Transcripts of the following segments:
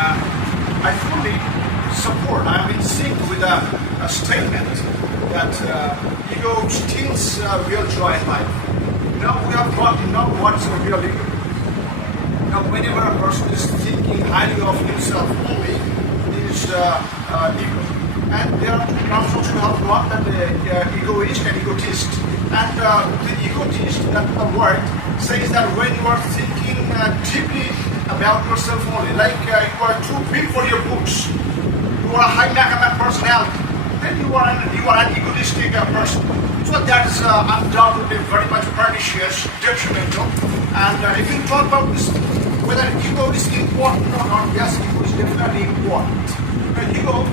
I fully support, I'm in sync with a statement that ego steals real joy in life. Now we have talked enough what's a real ego. Now whenever a person is thinking highly of himself only, is ego. And there are two terms also you have got, that egoist and egotist. And the egotist, that the word, says that when you are thinking deeply about yourself only, like you are too big for your books, you are a high macaman personality, then you are an egotistic person. So that is undoubtedly very much pernicious, detrimental. And if you talk about this, whether ego is important or not, yes, ego is definitely important. Ego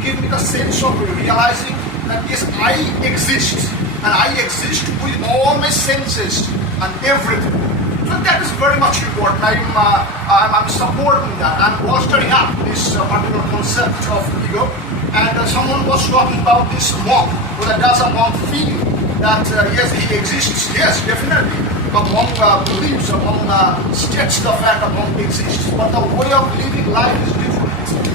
gives me the sense of realizing that yes, I exist, and I exist with all my senses and everything. So that is very much important. I'm supporting that. I'm bolstering up this particular concept of ego. And someone was talking about this monk. Whether does a monk feel that yes, he exists? Yes, definitely. A monk believes, among states the fact a monk exists, but the way of living life is different.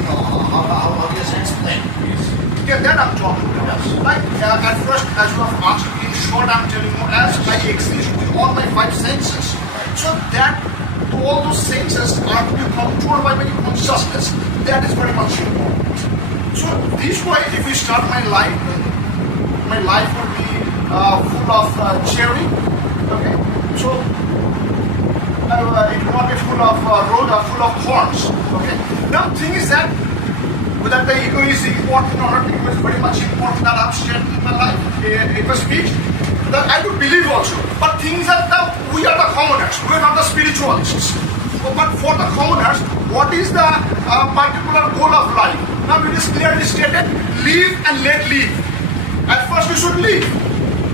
How do you explain, please? Yeah, that I'm talking about. Like at first, as you have asked, in short, I'm telling you, as I exist with all my five senses, so that all those senses are to be controlled by my consciousness. That is very much important. So this way, if we start my life will be full of cherry. Okay, so it will not be full of road or full of thorns. Okay. Now, the thing is that whether the ego is important or not, it was very much important that I'm sharing in my life. It was speech that I do believe also. But things that we are the commoners, we are not the spiritualists. But for the commoners, what is the particular goal of life? Now it is clearly stated, live and let live. At first we should live.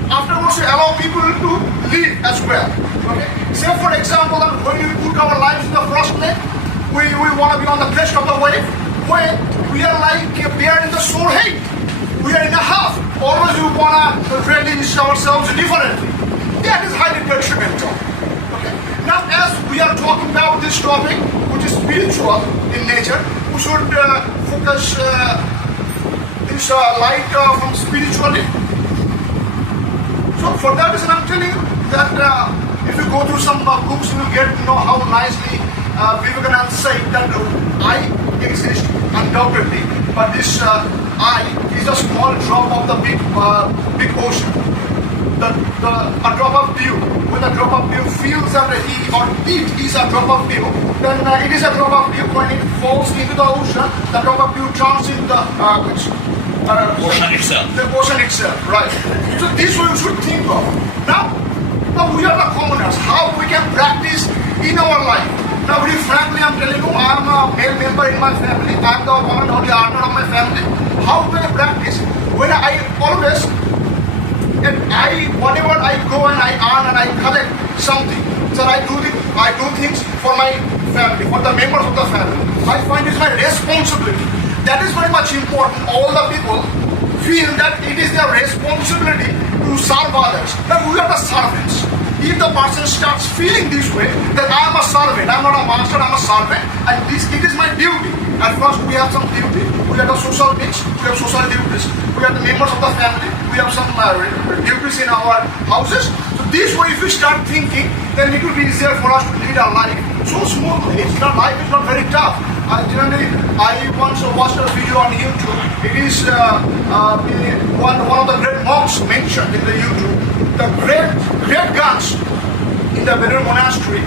Afterwards we allow people to live as well. Okay? Say for example that when we put our lives in the first place, we want to be on the crest of the wave. When we are like a bear in the sore hay, we are in a half. Always we want to release ourselves differently. That is highly detrimental. Okay. Now, as we are talking about this topic, which is spiritual in nature, we should focus this light from spirituality. So, for that reason, I'm telling you that if you go through some books, you will get to know how nicely Vivekananda said that I exist undoubtedly, but this I is a small drop of the big ocean. A drop of dew. When a drop of dew feels that he or it is a drop of dew, then it is a drop of dew. When it falls into the ocean, the drop of dew turns into the Ocean itself. The ocean itself, right. So this way you should think of. Now we are the commoners. How we can practice in our life. Now very frankly, I'm telling you, I'm a male member in my family. I'm the one and only earner of my family. How can I practice? When I always, whatever I go and I earn and I collect something, so I do things for my family, for the members of the family. I find it's my responsibility. That is very much important. All the people feel that it is their responsibility to serve others. That we are the servants. If the person starts feeling this way, that I am a servant, I am not a master, I am a servant, and it is my duty. At first we have some duty, we are the social beings, we have social duties, we are the members of the family, we have some duties in our houses. So this way if we start thinking, then it will be easier for us to lead our life so smoothly. Life is not very tough. I once watched a video on YouTube. It is one of the great monks mentioned in the YouTube. The great guns in the Bedouin monastery,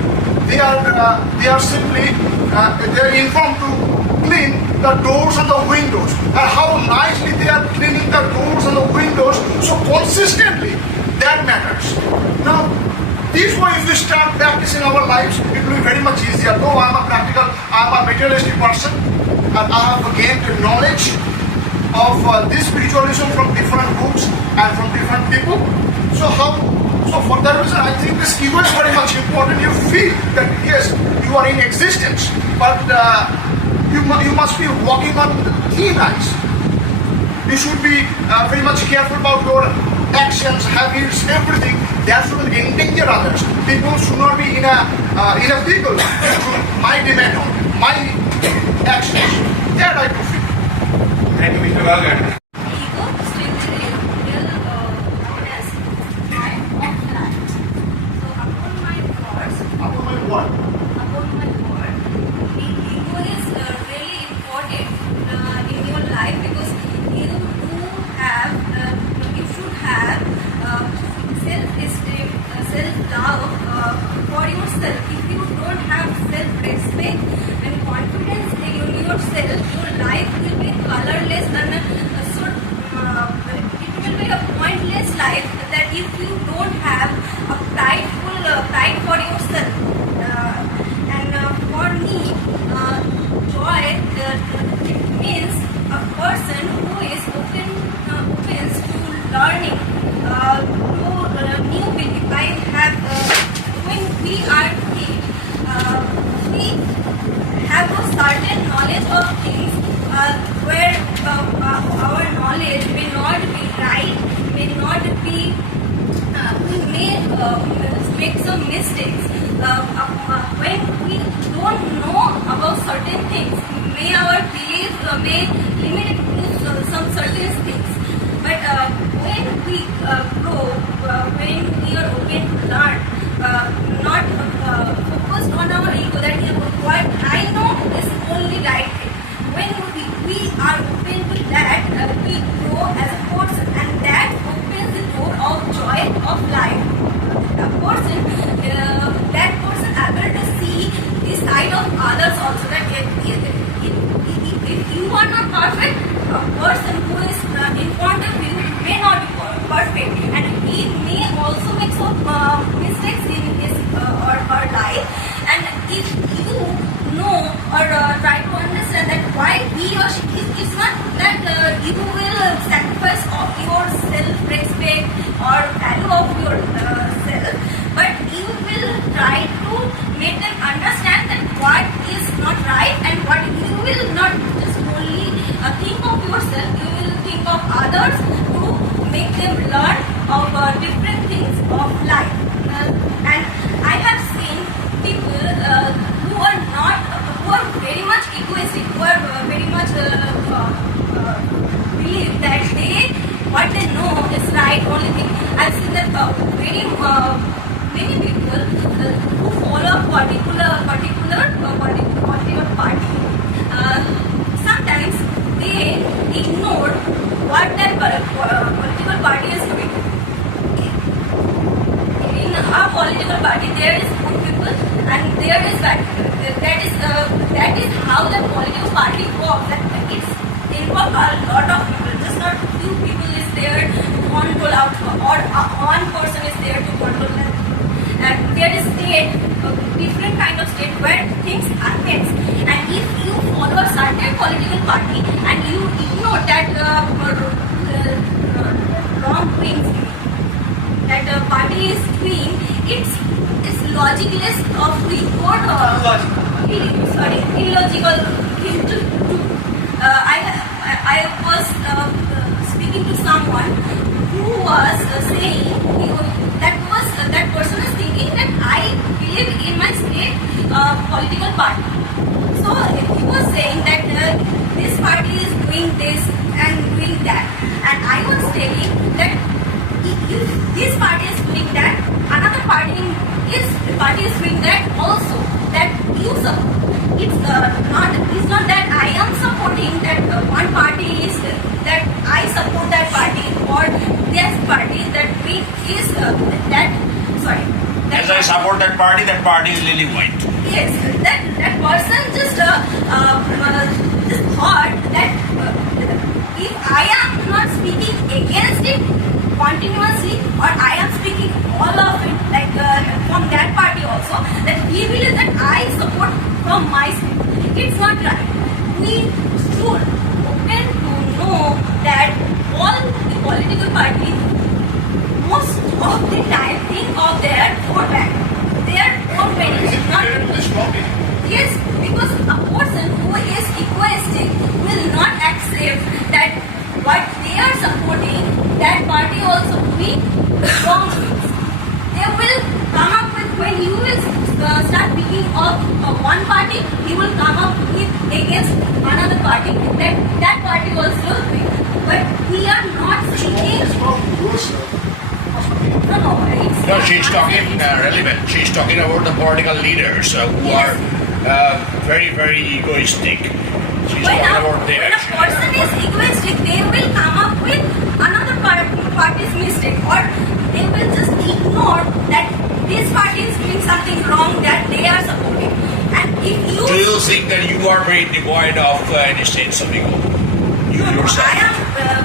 they are simply they are informed to clean the doors and the windows, and how nicely they are cleaning the doors and the windows so consistently. That matters. Now, this way, if we start practicing our lives, it will be very much easier. Though I'm a materialistic person, and I have gained knowledge of this spiritualism from different books and from different people. So for that reason, I think this ego is very much important. You feel that yes, you are in existence, but you must be walking on thin ice. You should be very much careful about your actions, habits, everything. That shouldn't endanger others. People should not be in a vehicle. My demand on my Ego still real honest and offline. So upon my thoughts, Upon my word. upon my word, ego is really important in your life because you should have self-esteem, self-love for yourself. If you don't have self-respect and confidence in yourself, your life will be colorless and it will be a pointless life. That if you don't have a pride for yourself. For me, joy means a person who is open to learning, to new belief. I have when we are kids, we have a certain knowledge of things where our knowledge may not be right, may not be. We may make some mistakes when we don't know about certain things. May our belief may limit it to some certain things. But when we grow, when we are open to learn, not focused on our ego, that is what I know is only right thing. When we are open to that, we grow as a person, and that opens the door of joy of life. That person able to see the side of others also. That if you are not perfect, a person who is in front of you may not be perfect, and he may also make some mistakes in his or her life. And if you know or try to understand that why he or she is not that you will sacrifice of your self-respect or value of yourself, but you will try to make them understand that what is not right and what you will not just only think of yourself, you will think of others to make them learn of different things of life. And I have seen people who are very much egoistic, who are very much believe that what they know is right only thing. I've seen that very many people who follow a particular party. Sometimes they ignore what that political party is doing. In a political party, there is good people and there is bad people. That is how the political party works. That it's involved a lot of people. Just not few people is there to control out, or one person is there to control them. And there is state, different kind of state where things happen. And if you follow a certain political party and you ignore that wrongdoings that the party is doing, it's logicless of the illogical thing to do. I was speaking to someone who was saying that person is thinking that I believe in my state political party. So he was saying that this party is doing this and doing that, and I was telling that if this party is doing that, another party is doing that also, that you support. It's not that I am supporting that one party is that I support that party, or this party that we is that sorry. That As I support that party is lily white. Yes, that person just thought that if I am not speaking against it continuously, or I am speaking all of it, like from that party also, that he believes that I support from my side. It's not right. We should open to know that all the political parties most of the time think of their own back, their own benefit, not yes, because a person who is egoistic will not accept that what they are supporting, that party also doing wrong things. They will come up with, when you will start picking of one party, he will come up with against another party, that party also doing. she's talking relevant. She's talking about the political leaders who are very, very egoistic. She's When talking a, about their when a action. person is egoistic, they will come up with another party's mistake, or they will just ignore that this party is doing something wrong that they are supporting. And if you Do you think that you are very devoid of any sense of ego? You yourself? I am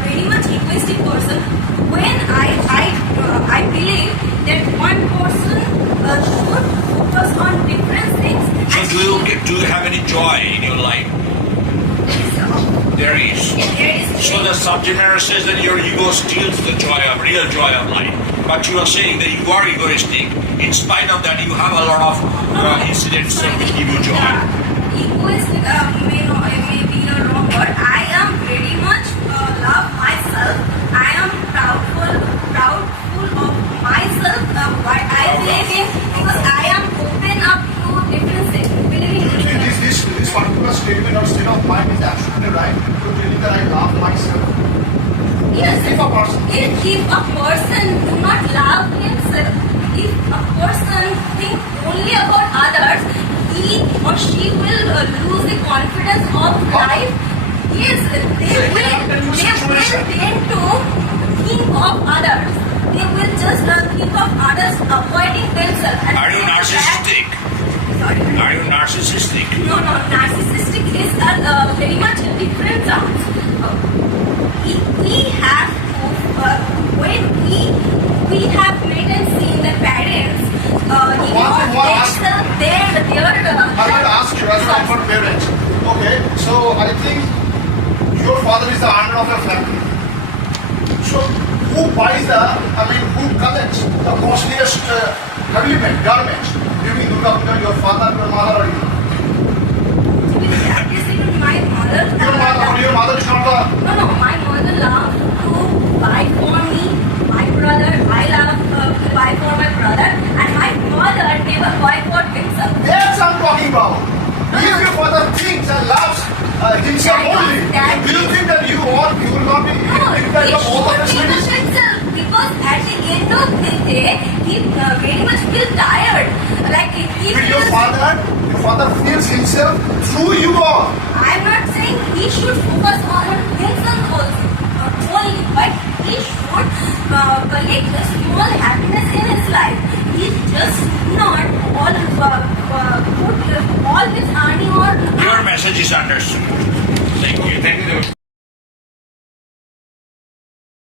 very much egoistic person. When I believe that one person should focus on different things. So and do you have any joy in your life? There is. there is So the subject matter says that your ego steals the real joy of life. But you are saying that you are egoistic. In spite of that, you have a lot of incidents that will give you joy. Egoistic may be a wrong word. I am very much love myself. I am proudful of myself, what I believe in, because I am open up to different things, believing in different This particular statement or state of mind is absolutely right. To telling that I love myself. Yes, If a person if a person do not love himself, if a person think only about others, he or she will lose the confidence of life. Yes, they will tend to think of others. They will just think of others avoiding themselves. And Are you narcissistic? Sorry. Are you narcissistic? No, narcissistic is very much a different term. We have to, when we have met and seen the parents, I will ask you as a comfort parent. Okay, so I think your father is the owner of your family. So who buys who collects the costliest garments during Durga Puja? Your father, your mother, or you? My mother. Your mother is not the. No, my mother loves to buy for me, my brother. I love to buy for my brother, and my father never buy for himself. That's what I'm talking about. If your father thinks and loves himself only, do you think that you will not be independent of all the facilities? Himself, because at the end of the day, he very much feels tired. Like he But your feels. father feels himself through you all. I'm not saying he should focus on himself only, but he should collect a small happiness in his life. He just not put all his earning or Your message is understood. Thank you. Thank you.